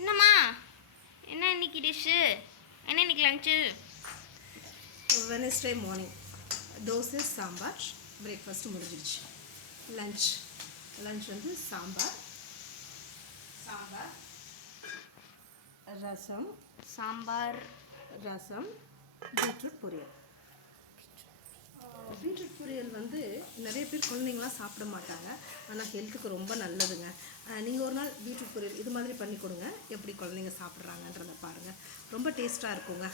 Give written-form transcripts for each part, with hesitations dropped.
என்னம்மா என்ன இன்னைக்கு டிஷ்ஷு என்ன இன்னைக்கு lunch? Wednesday morning dosa sambar breakfast முடிஞ்சிடுச்சு. லஞ்ச் வந்து சாம்பார் ரசம் சாம்பார் ரசம் பீட்ரூட் பொரியல். பீட்ரூட் பொரியல் வந்து நிறைய பேர் குழந்தைங்களாம் சாப்பிட மாட்டாங்க, ஆனால் ஹெல்த்துக்கு ரொம்ப நல்லதுங்க. நீங்கள் ஒரு நாள் பீட்ரூட் பொரியல் இது மாதிரி பண்ணி கொடுங்க, எப்படி குழந்தைங்க சாப்பிட்றாங்கன்றதை பாருங்கள். ரொம்ப டேஸ்ட்டாக இருக்குங்க.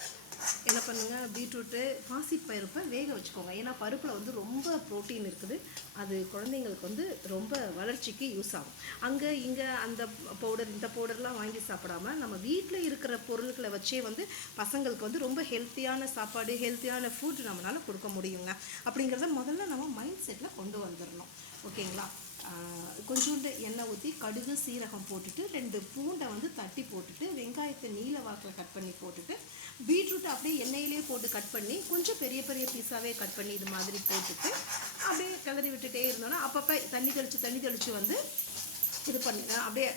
என்ன பண்ணுங்கள், பீட்ரூட்டு பாசிப்பருப்பை வேக வச்சுக்கோங்க. ஏன்னா பருப்பில் வந்து ரொம்ப ப்ரோட்டீன் இருக்குது. அது குழந்தைங்களுக்கு வந்து ரொம்ப வளர்ச்சிக்கு யூஸ் ஆகும். அங்கே இங்கே அந்த பவுடர் இந்த பவுடர்லாம் வாங்கி சாப்பிடாம நம்ம வீட்டில் இருக்கிற பொருட்களை வச்சே வந்து பசங்களுக்கு வந்து ரொம்ப ஹெல்த்தியான சாப்பாடு, ஹெல்த்தியான ஃபுட் நம்மளால் கொடுக்க முடியுங்க. அப்படிங்கிறத முதல்ல நம்ம மைண்ட் செட்டில் கொண்டு வந்துடணும். ஓகேங்களா? கொஞ்சோண்டு எண்ணெய் ஊற்றி கடுகு சீரகம் போட்டுட்டு 2 பூண்டை வந்து தட்டி போட்டுட்டு வெங்காயத்தை நீல வாக்கில் கட் பண்ணி போட்டுட்டு பீட்ரூட்டை அப்படியே எண்ணெயிலே போட்டு கட் பண்ணி கொஞ்சம் பெரிய பெரிய பீஸாகவே கட் பண்ணி இது மாதிரி போட்டுட்டு அப்படியே கிளறி விட்டுட்டே இருந்தோன்னா அப்பப்போ தண்ணி தெளித்து வந்து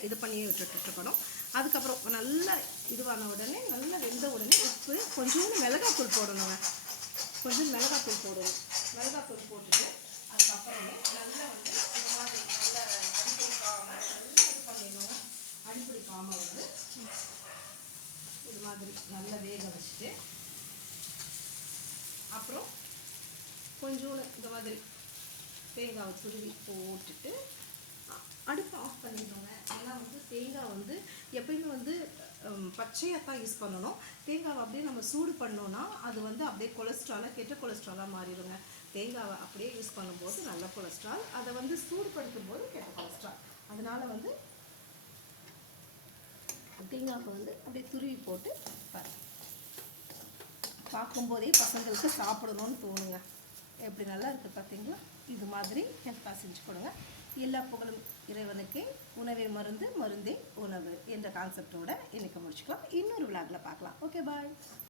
இது பண்ணி விட்டுட்டுருக்கணும். அதுக்கப்புறம் நல்லா இதுவான உடனே நல்லா வெந்த உடனே உப்பு கொஞ்சோண்டு மிளகாத்தூள் போடணுங்க. மிளகாத்தூள் போட்டுட்டு அதுக்கப்புறமே நல்லா வந்து இந்த மாதிரி நல்லா அடிப்பிடிக்காமல் வந்து இது மாதிரி நல்லா வேக வச்சுட்டு அப்புறம் கொஞ்சோண்டு இந்த மாதிரி தேங்காவை துருவி போட்டுட்டு அடுப்பை ஆஃப் பண்ணிடணுங்க. ஏன்னா வந்து தேங்காய் வந்து எப்பயுமே வந்து பச்சையாக தான் யூஸ் பண்ணணும். தேங்காவை அப்படியே நம்ம சூடு பண்ணோன்னா அது வந்து அப்படியே கெட்ட கொலஸ்ட்ராலாக மாறிடுங்க. தேங்காவை அப்படியே யூஸ் பண்ணும்போது நல்ல கொலஸ்ட்ரால், அதை வந்து சூடுபடுத்தும் போது கெட்ட கொலஸ்ட்ரால். அதனால் வந்து தேங்காவை வந்து அப்படியே துருவி போட்டு பார்க்கும்போதே பசங்களுக்கு சாப்பிடணும்னு தோணுங்க. எப்படி நல்லா இருக்குது பார்த்தீங்களா? இது மாதிரி ஹெல்த்தாக செஞ்சு கொடுங்க. எல்லா புகழும் இறைவனுக்கே. உணவே மருந்து, மருந்தே உணவு என்ற கான்செப்டோட இன்றைக்கி முடிச்சுக்கலாம். இன்னொரு விளாகில் பார்க்கலாம். ஓகே, பாய்.